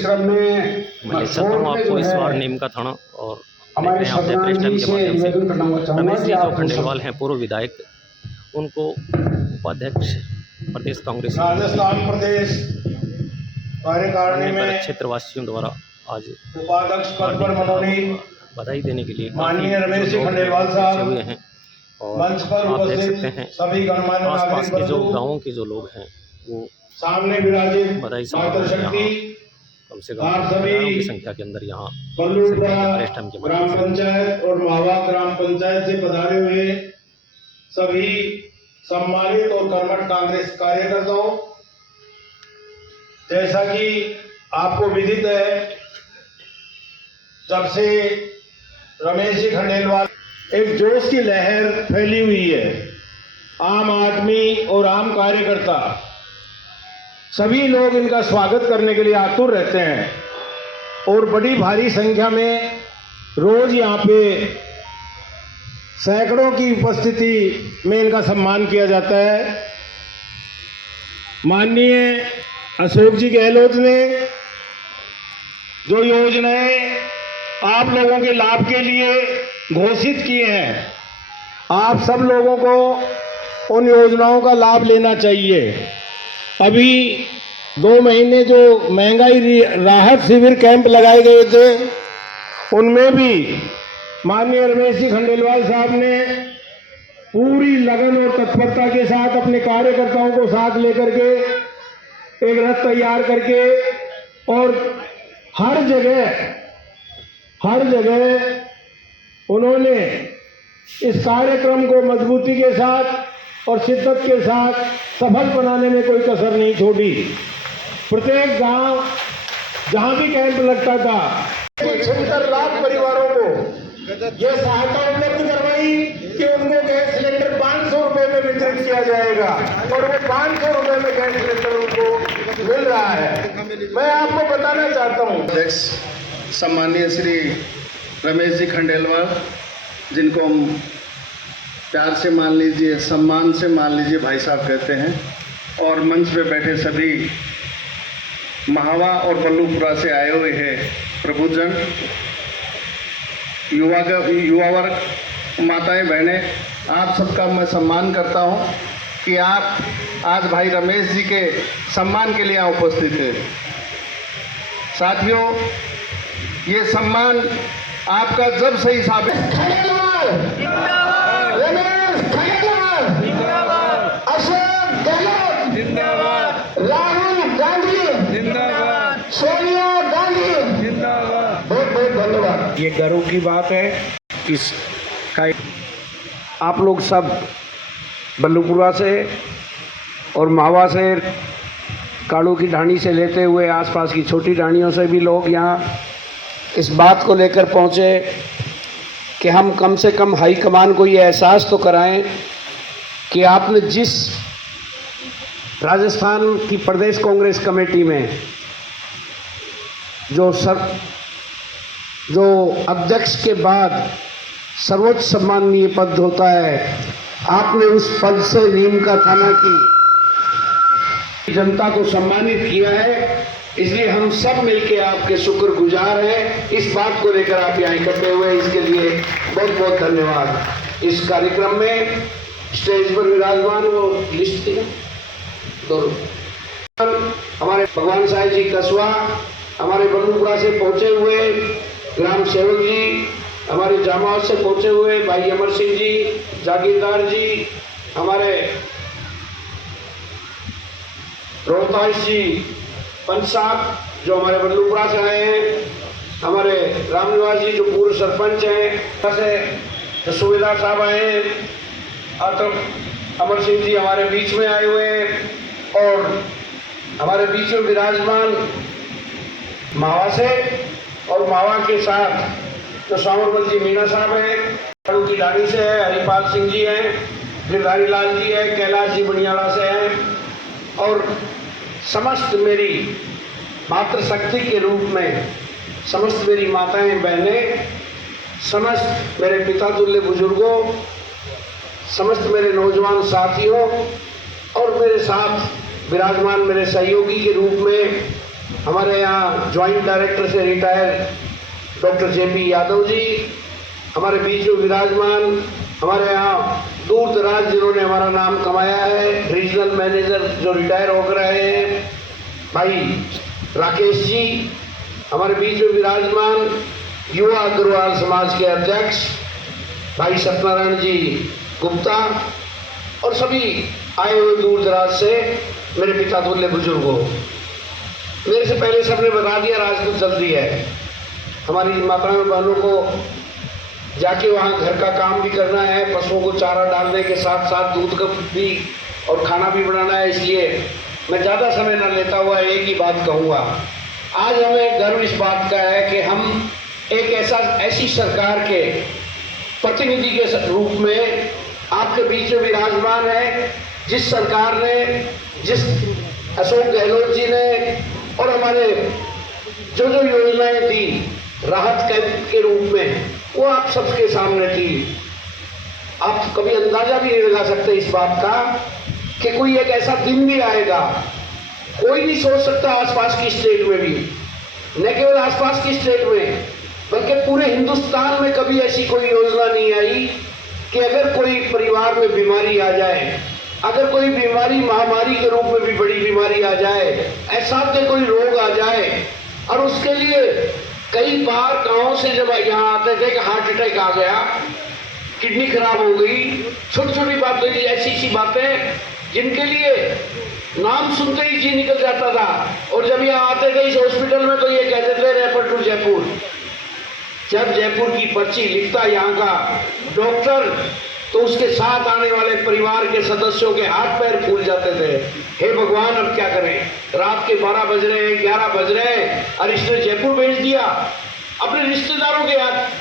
मैं चाहता हूँ आपको इस वार्ड नीम का थाना और अपने प्रेस टाइम के माध्यम से रमेश जी जो खंडेलवाल हैं पूर्व विधायक, उनको उपाध्यक्ष प्रदेश कांग्रेस राजस्थान प्रदेश कार्यकारिणी में क्षेत्रवासियों द्वारा आज उपाध्यक्ष पद पर मनोनीत बधाई देने के लिए माननीय रमेश जी खंडेलवाल साहब हुए हैं। और मंच पर आप देख उपस्थित सकते हैं सभी गणमान्य आसपास के जो नागरिक गाँवों के जो लोग हैं वो सामने विराजित बधाई समारोह मातृशक्ति कम से कम आप सभी हजारों की संख्या के अंदर यहाँ बल्लूपुरा ग्राम पंचायत और मावा ग्राम पंचायत से पधारे हुए सभी सम्मानित और कर्मठ कांग्रेस कार्यकर्ताओं, जैसा कि आपको विदित है, जब से रमेश जी खंडेलवाल एक जोश की लहर फैली हुई है, आम आदमी और आम कार्यकर्ता सभी लोग इनका स्वागत करने के लिए आतुर रहते हैं और बड़ी भारी संख्या में रोज यहाँ पे सैकड़ों की उपस्थिति में इनका सम्मान किया जाता है। माननीय अशोक जी गहलोत ने जो योजनाएं आप लोगों के लाभ के लिए घोषित किए हैं, आप सब लोगों को उन योजनाओं का लाभ लेना चाहिए। अभी 2 महीने जो महंगाई राहत शिविर कैंप लगाए गए थे, उनमें भी माननीय रमेश जी खंडेलवाल साहब ने पूरी लगन और तत्परता के साथ अपने कार्यकर्ताओं को साथ लेकर के एक रथ तैयार करके और हर जगह उन्होंने इस कार्यक्रम को मजबूती के साथ और शिद्दत के साथ सफल बनाने में कोई कसर नहीं छोड़ी। प्रत्येक गांव जहां भी कैंप लगता था 76 लाख परिवारों को यह सहायता उपलब्ध करवाई कि उनको गैस सिलेंडर 500 रुपए में वितरित किया जाएगा और वो 500 रुपए में गैस सिलेंडर उनको मिल रहा है। मैं आपको बताना चाहता हूँ, अध्यक्ष सम्माननीय श्री रमेश जी खंडेलवाल, जिनको हम प्यार से मान लीजिए, सम्मान से मान लीजिए भाई साहब कहते हैं, और मंच पे बैठे सभी महावा और बल्लूपुरा से आए हुए हैं प्रबुद्धजन, युवा वर्ग, माताएं बहनें, आप सबका मैं सम्मान करता हूं कि आप आज भाई रमेश जी के सम्मान के लिए यहाँ उपस्थित हैं। साथियों, ये सम्मान आपका जब सही साबित राहुल गांधी जिंदाबाद, सोनिया गांधी जिंदाबाद। बहुत बहुत धन्यवाद। ये गर्व की बात है कि आप लोग सब बल्लूपुरा से और मावा से, काड़ू की ढाणी से लेते हुए आसपास की छोटी ढाणियों से भी लोग यहाँ इस बात को लेकर पहुँचे कि हम कम से कम हाई कमान को ये एहसास तो कराएं कि आपने जिस राजस्थान की प्रदेश कांग्रेस कमेटी में जो अध्यक्ष के बाद सर्वोच्च सम्माननीय पद होता है, आपने उस पद से नीम का थाना की जनता को सम्मानित किया है। इसलिए हम सब मिलकर आपके शुक्रगुजार हैं। इस बात को लेकर आप यहाँ इकट्ठे हुए, इसके लिए बहुत बहुत धन्यवाद। इस कार्यक्रम में स्टेज पर विराजमान वो लिस्ट थी, तो हमारे भगवान साहिब जी कसवा, हमारे बल्लूपुरा से पहुंचे हुए ग्राम सेवक जी, हमारे जामावत से पहुंचे हुए भाई अमर सिंह जी, जागीरदार जी, हमारे रोहतास जी पंच साहब जो हमारे बल्लूपुरा से आए हैं, हमारे रामनिवास जी जो पूर्व सरपंच हैं, से सुबेदार साहब आए हैं, अमर सिंह जी हमारे बीच में आए हुए हैं, और हमारे बीच में विराजमान मावा से और मावा के साथ जो सावरमल जी मीणा साहब हैं, काड़ू की ढाणी से है, हरिपाल सिंह जी हैं, गिरधारी लाल जी हैं, कैलाश जी बनियाला से हैं, और समस्त मेरी मातृशक्ति के रूप में समस्त मेरी माताएं बहनें, समस्त मेरे पिता तुल्य बुजुर्गों, समस्त मेरे नौजवान साथियों और मेरे साथ विराजमान मेरे सहयोगी के रूप में हमारे यहाँ ज्वाइंट डायरेक्टर से retire doctor JP Yadav ji हमारे बीच में विराजमान, हमारे यहाँ दूर दराज जिन्होंने हमारा नाम कमाया है, रीजनल मैनेजर जो रिटायर हो रहे हैं भाई राकेश जी, हमारे बीच में विराजमान युवा अग्रवाल समाज के अध्यक्ष भाई सत्यनारायण जी गुप्ता और सभी आए हुए दूर दराज से मेरे पिता तुल्य बुजुर्गों। मेरे से पहले सबने बता दिया राजपूत जल्दी है। हमारी माताओं बहनों को जाके वहाँ घर का काम भी करना है, पशुओं को चारा डालने के साथ साथ दूध का भी और खाना भी बनाना है, इसलिए मैं ज़्यादा समय न लेता हुआ एक ही बात कहूँगा। आज हमें गर्व इस बात का है कि हम एक ऐसी सरकार के प्रतिनिधि के रूप में आपके बीच में विराजमान है, जिस सरकार ने, जिस अशोक गहलोत जी ने और हमारे जो योजनाएं दी राहत कैंप के रूप में, वो आप सबके सामने थी। आप कभी अंदाजा भी नहीं लगा सकते इस बात का कि कोई एक ऐसा दिन भी आएगा, कोई नहीं सोच सकता आसपास की स्टेट में भी, न केवल आसपास की स्टेट में बल्कि पूरे हिंदुस्तान में कभी ऐसी कोई योजना नहीं आई कि अगर कोई परिवार में बीमारी आ जाए, अगर कोई बीमारी महामारी के रूप में भी बड़ी बीमारी आ जाए, असाध्य कोई रोग आ जाए और उसके लिए कई बार गाँव से जब यहाँ आते थे कि हार्ट अटैक आ गया, किडनी खराब हो गई, छोटी छोटी बातें, ऐसी बातें जिनके लिए नाम सुनते ही जी निकल जाता था। और जब यहाँ आते थे इस हॉस्पिटल में तो ये कहते थे रेफर टू जयपुर। जब जयपुर की पर्ची लिखता यहाँ का डॉक्टर तो उसके साथ आने वाले परिवार के सदस्यों के हाथ पैर फूल जाते थे। हे भगवान, अब क्या करें, रात के 12 बज रहे हैं, 11 बज रहे हैं और इसने जयपुर भेज दिया। अपने रिश्तेदारों के हाथ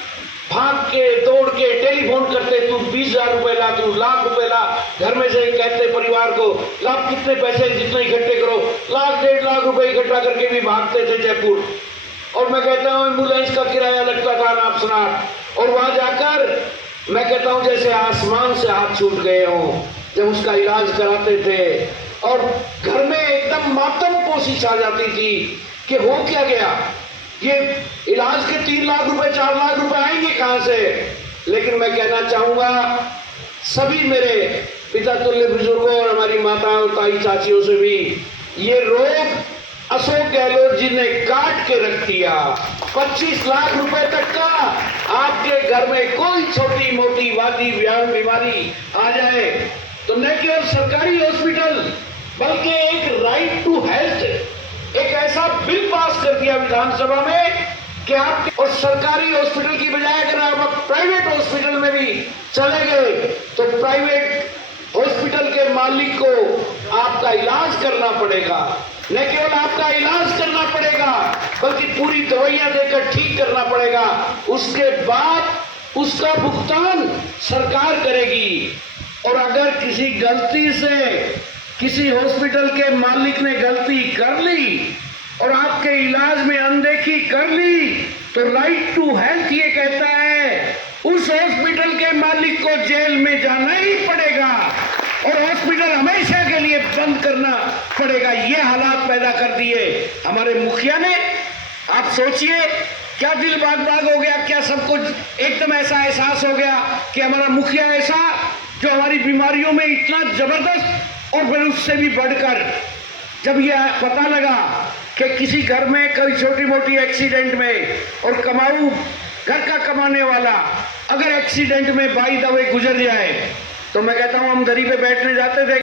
भाग के दौड़ के टेलीफोन करते, तू 20,000 रुपए ला, तू लाख रुपए ला, घर में से कहते परिवार को ला, कितने पैसे जितने इकट्ठे करो, 1,00,000 1.5 लाख रुपए इकट्ठा करके भी भागते थे जयपुर। और मैं कहता हूँ एम्बुलेंस का किराया लगता था नाप शनाप, और वहां जाकर मैं कहता हूँ जैसे आसमान से हाथ छूट गए हों जब उसका इलाज कराते थे। और घर में एकदम मातम पोशी छा जाती थी कि हो क्या गया, ये इलाज के 3 लाख रुपए 4 लाख रुपए आएंगे कहां से। लेकिन मैं कहना चाहूंगा सभी मेरे पिता तुल्य बुजुर्गों और हमारी माताओं ताई चाचियों से भी, ये रोग अशोक गहलोत जी ने काट के रख दिया। 25 लाख रुपए तक का आपके घर में कोई छोटी मोटी वादी बीमारी आ जाए तो न केवल सरकारी हॉस्पिटल बल्कि एक राइट टू हेल्थ, एक ऐसा बिल पास कर दिया विधानसभा में कि आप और सरकारी हॉस्पिटल की बजाय अगर आप प्राइवेट हॉस्पिटल में भी चले गए तो प्राइवेट हॉस्पिटल के मालिक को आपका इलाज करना पड़ेगा। न केवल आपका इलाज करना पड़ेगा बल्कि पूरी दवाइयां देकर ठीक करना पड़ेगा। उसके बाद उसका भुगतान सरकार करेगी। और अगर किसी गलती से किसी हॉस्पिटल के मालिक ने गलती कर ली और आपके इलाज में अनदेखी कर ली तो राइट टू हेल्थ ये कहता है उस हॉस्पिटल के मालिक को जेल में जाना ही पड़ेगा और हॉस्पिटल हमेशा के लिए बंद करना पड़ेगा। ये हालात पैदा कर दिए हमारे मुखिया ने। आप सोचिए क्या दिल बाग बाग हो गया, क्या सब कुछ एकदम ऐसा एहसास हो गया कि हमारा मुखिया ऐसा जो हमारी बीमारियों में इतना जबरदस्त, और फिर उससे भी बढ़कर जब यह पता लगा कि किसी घर में कोई छोटी मोटी एक्सीडेंट में और कमाऊ घर का कमाने वाला अगर एक्सीडेंट में बाई दवा गुजर जाए तो मैं कहता हूं हम दरी पे बैठने जाते थे।